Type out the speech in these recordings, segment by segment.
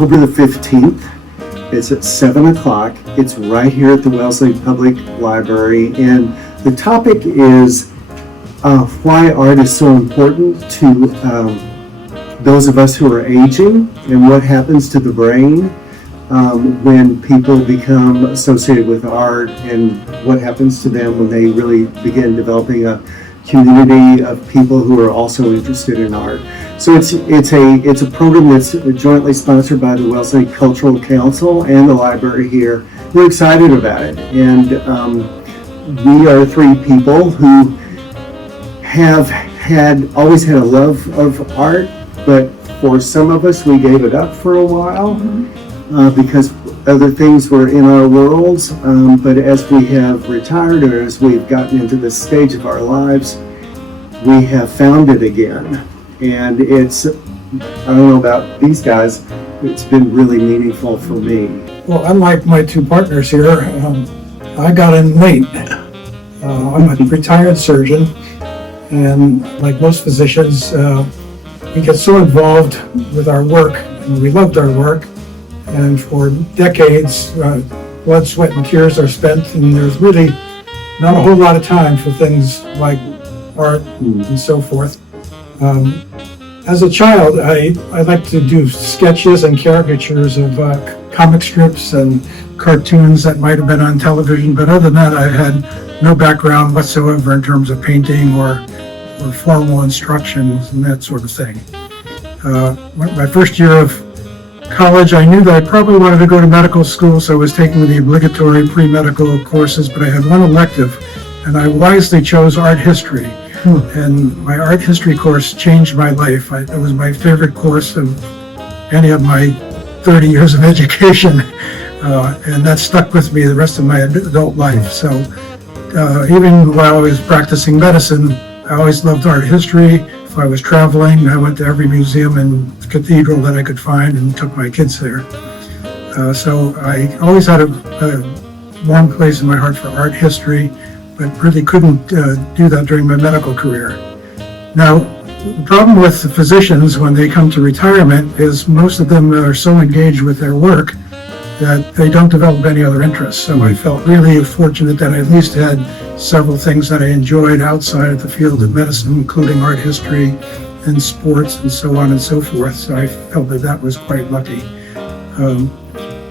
October the 15th. It's at 7 o'clock. It's right here at the Wellesley Public Library. And the topic is why art is so important to those of us who are aging, and what happens to the brain when people become associated with art, and what happens to them when they really begin developing a community of people who are also interested in art. So it's a program that's jointly sponsored by the Wellesley Cultural Council and the library here. We're excited about it, and we are three people who have always had a love of art, but for some of us we gave it up for a while because other things were in our worlds. But as we have retired, or as we've gotten into this stage of our lives, we have found it again. And it's, I don't know about these guys, it's been really meaningful for me. Well, unlike my two partners here, I got in late. I'm a retired surgeon, and like most physicians, we get so involved with our work, and we loved our work, and for decades, blood, sweat, and tears are spent, and there's really not a whole lot of time for things like art and so forth. As a child, I liked to do sketches and caricatures of comic strips and cartoons that might have been on television, but other than that, I had no background whatsoever in terms of painting or formal instructions and that sort of thing. My first year of college, I knew that I probably wanted to go to medical school, so I was taking the obligatory pre-medical courses, but I had one elective, and I wisely chose art history. And my art history course changed my life. It was my favorite course of any of my 30 years of education, and that stuck with me the rest of my adult life. So even while I was practicing medicine, I always loved art history. If I was traveling, I went to every museum and cathedral that I could find and took my kids there. So I always had a warm place in my heart for art history, but really couldn't do that during my medical career. Now, the problem with the physicians when they come to retirement is most of them are so engaged with their work that they don't develop any other interests. So I felt really fortunate that I at least had several things that I enjoyed outside of the field of medicine, including art history and sports and so on and so forth. So I felt that was quite lucky.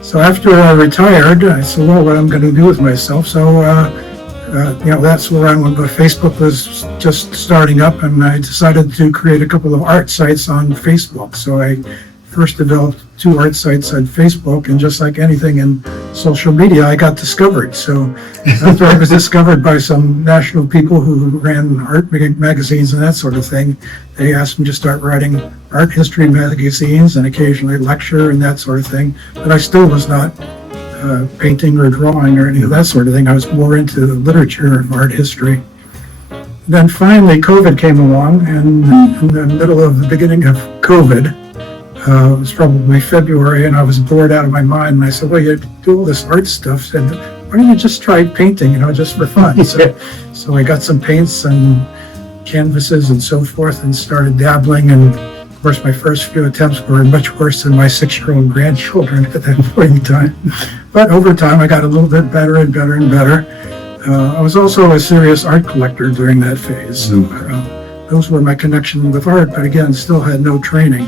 So after I retired, I said, well, what I'm going to do with myself? So that's where I went. Facebook was just starting up, and I decided to create a couple of art sites on Facebook. So I first developed 2 art sites on Facebook, and just like anything in social media, I got discovered. So after I was discovered by some national people who ran art magazines and that sort of thing, they asked me to start writing art history magazines and occasionally lecture and that sort of thing. But I still was not painting or drawing or any of that sort of thing. I was more into the literature of art history. Then finally COVID came along, and in the middle of the beginning of COVID, it was probably February, and I was bored out of my mind, and I said, well, you do all this art stuff, and why don't you just try painting, just for fun? So I got some paints and canvases and so forth and started dabbling, and of course my first few attempts were much worse than my 6-year-old grandchildren at that point in time. But over time I got a little bit better and better and better. I was also a serious art collector during that phase. So those were my connection with art, but again, still had no training.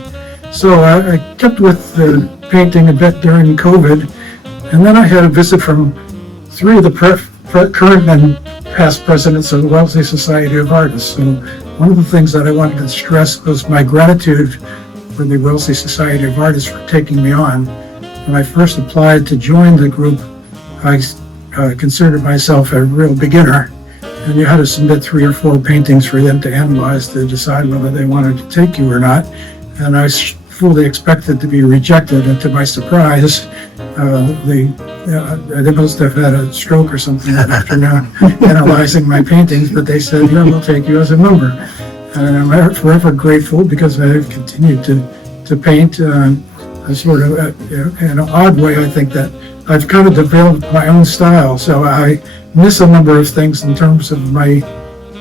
So I kept with the painting a bit during COVID, and then I had a visit from 3 of the current and past presidents of the Wellesley Society of Artists. So one of the things that I wanted to stress was my gratitude for the Wellesley Society of Artists for taking me on. When I first applied to join the group, I considered myself a real beginner, and you had to submit 3 or 4 paintings for them to analyze to decide whether they wanted to take you or not. And I fully expected to be rejected, and to my surprise, they must have had a stroke or something that afternoon analyzing my paintings, but they said, yeah, we'll take you as a member. And I'm forever grateful, because I've continued to paint sort of in an odd way. I think that I've kind of developed my own style, so I miss a number of things in terms of my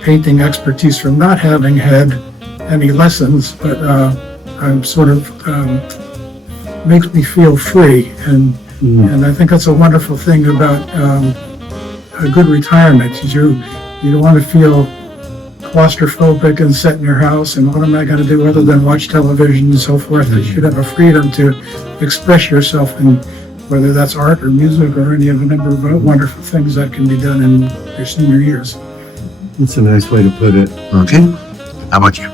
painting expertise from not having had any lessons, but I'm sort of makes me feel free, and I think that's a wonderful thing about a good retirement. Is you don't want to feel claustrophobic and set in your house and what am I going to do other than watch television and so forth. You should have a freedom to express yourself in whether that's art or music or any of a number of wonderful things that can be done in your senior years. That's a nice way to put it. Okay. How about you?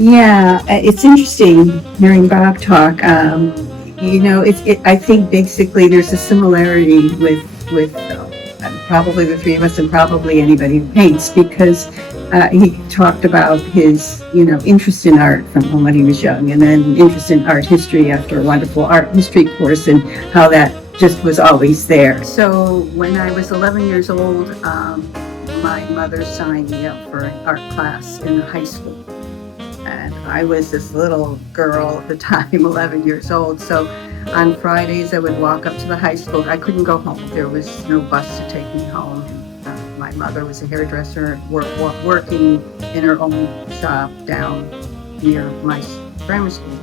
Yeah, it's interesting hearing Bob talk. I think basically there's a similarity with probably the three of us and probably anybody who paints, because he talked about his, interest in art from when he was young, and then interest in art history after a wonderful art history course, and how that just was always there. So when I was 11 years old, my mother signed me up for an art class in the high school. And I was this little girl at the time, 11 years old. So on Fridays, I would walk up to the high school. I couldn't go home. There was no bus to take me home. My mother was a hairdresser, working in her own shop down near my grammar school.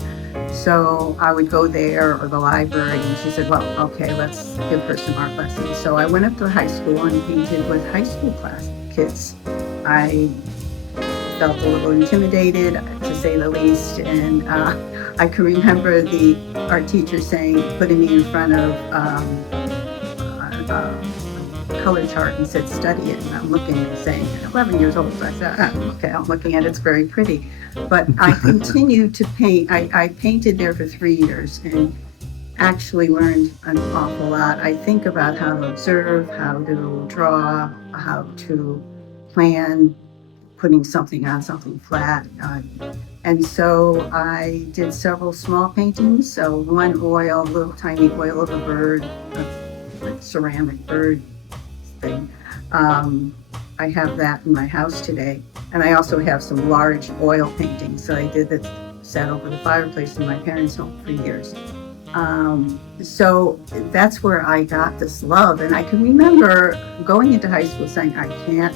So I would go there or the library, and she said, well, okay, let's give her some art lessons. So I went up to the high school and painted with high school class kids. I felt a little intimidated, to say the least, and I can remember the art teacher putting me in front of a color chart and said, study it, and I'm looking and saying, 11 years old, so I said, okay, I'm looking at it, it's very pretty. But I continued to paint. I painted there for 3 years and actually learned an awful lot. I think about how to observe, how to draw, how to plan, putting something on something flat. And so I did several small paintings. So one oil, little tiny oil of a bird, a ceramic bird thing. I have that in my house today. And I also have some large oil paintings. So I did that, sat over the fireplace in my parents' home for years. So that's where I got this love. And I can remember going into high school saying, I can't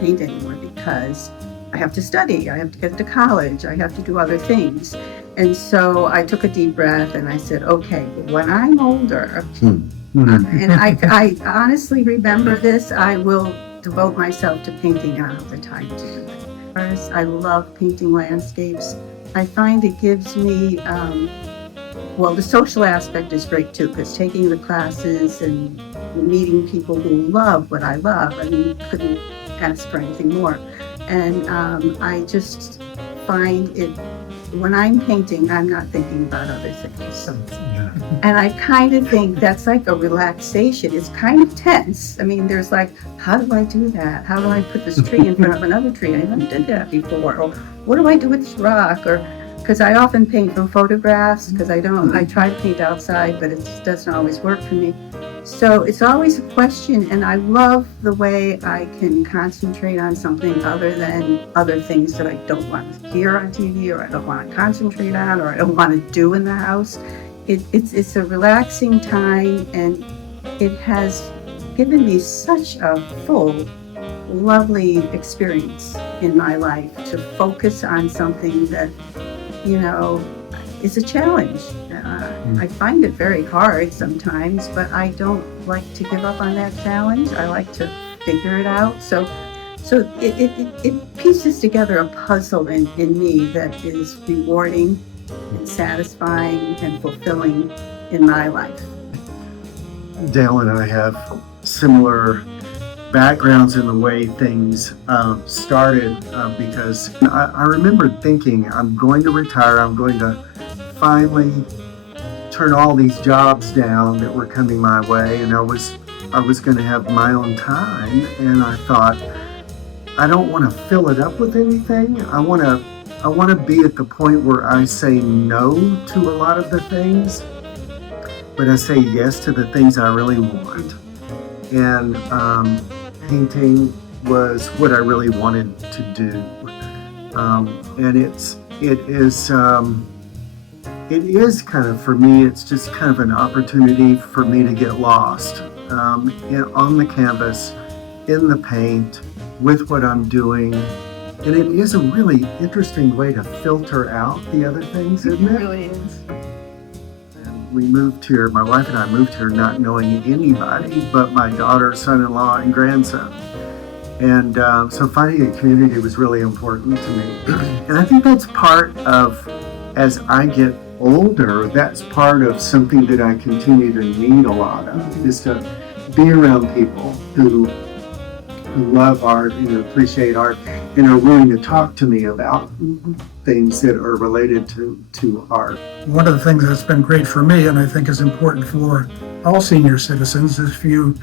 paint anymore because I have to study, I have to get to college, I have to do other things. And so I took a deep breath and I said, okay, when I'm older, and I honestly remember this, I will devote myself to painting. I don't have the time to do it. I love painting landscapes. I find it gives me, the social aspect is great too, because taking the classes and meeting people who love what I love, I mean, couldn't ask for anything more. And I just find it, when I'm painting, I'm not thinking about other things. And I kind of think that's like a relaxation. It's kind of tense. I mean, there's like, how do I do that? How do I put this tree in front of another tree? I never did that before. Or what do I do with this rock? Or because I often paint from photographs, because I try to paint outside, but it just doesn't always work for me. So it's always a question, and I love the way I can concentrate on something other than other things that I don't want to hear on TV, or I don't want to concentrate on, or I don't want to do in the house. It's a relaxing time, and it has given me such a full, lovely experience in my life to focus on something that, is a challenge. I find it very hard sometimes, but I don't like to give up on that challenge. I like to figure it out. So it pieces together a puzzle in me that is rewarding and satisfying and fulfilling in my life. Dale and I have similar backgrounds in the way things started because I remember thinking, I'm going to retire, I'm going to finally turn all these jobs down that were coming my way, and I was going to have my own time, and I thought, I don't want to fill it up with anything. I want to be at the point where I say no to a lot of the things, but I say yes to the things I really want. And painting was what I really wanted to do, and it is kind of, for me, it's just kind of an opportunity for me to get lost on the canvas, in the paint, with what I'm doing. And it is a really interesting way to filter out the other things, isn't it? It really is. we moved here, my wife and I moved here not knowing anybody but my daughter, son-in-law, and grandson. And so finding a community was really important to me. And I think that's part of, as I get older, that's part of something that I continue to need a lot of, is to be around people who love art and appreciate art and are willing to talk to me about things that are related to art. One of the things that's been great for me, and I think is important for all senior citizens, is if you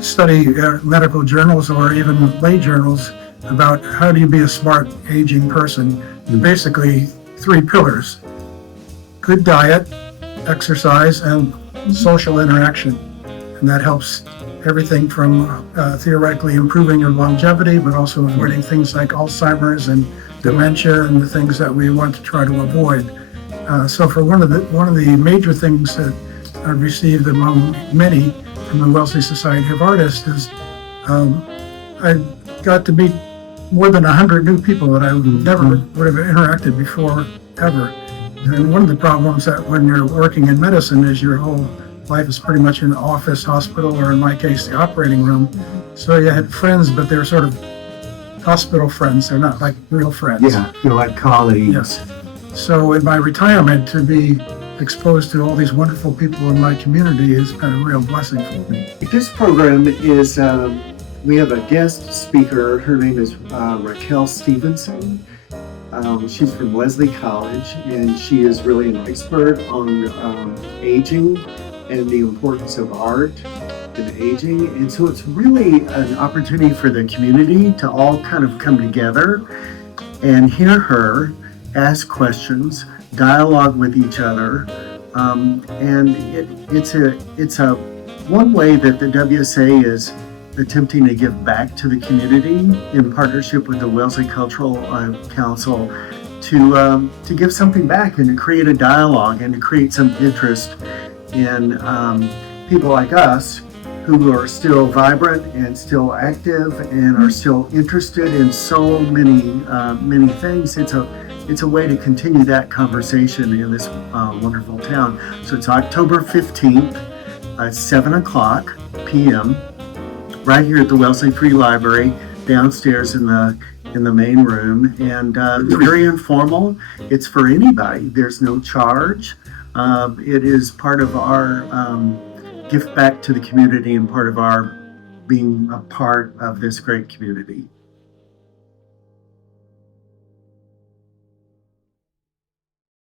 study medical journals or even lay journals about how do you be a smart aging person, basically 3 pillars: good diet, exercise, and social interaction. And that helps everything from theoretically improving your longevity, but also avoiding things like Alzheimer's and dementia and the things that we want to try to avoid. So for one of the major things that I've received among many from the Wellesley Society of Artists is I got to meet more than 100 new people that I never would have interacted before, ever. And one of the problems that when you're working in medicine is your whole life is pretty much in the office, hospital, or in my case, the operating room. So you had friends, but they're sort of hospital friends. They're not like real friends. Yeah, you're like colleagues. Yes. So in my retirement, to be exposed to all these wonderful people in my community has been a real blessing for me. This program is, we have a guest speaker. Her name is Raquel Stevenson. She's from Wellesley College, and she is really an expert on aging and the importance of art and aging. And so it's really an opportunity for the community to all kind of come together and hear her ask questions, dialogue with each other. And it's a one way that the WSA is attempting to give back to the community in partnership with the Wellesley Cultural Council to give something back and to create a dialogue and to create some interest in people like us who are still vibrant and still active and are still interested in so many things. It's a way to continue that conversation in this wonderful town. So it's October 15th at 7:00 p.m. right here at the Wellesley Free Library, downstairs in the main room. And it's very informal. It's for anybody. There's no charge. It is part of our gift back to the community and part of our being a part of this great community.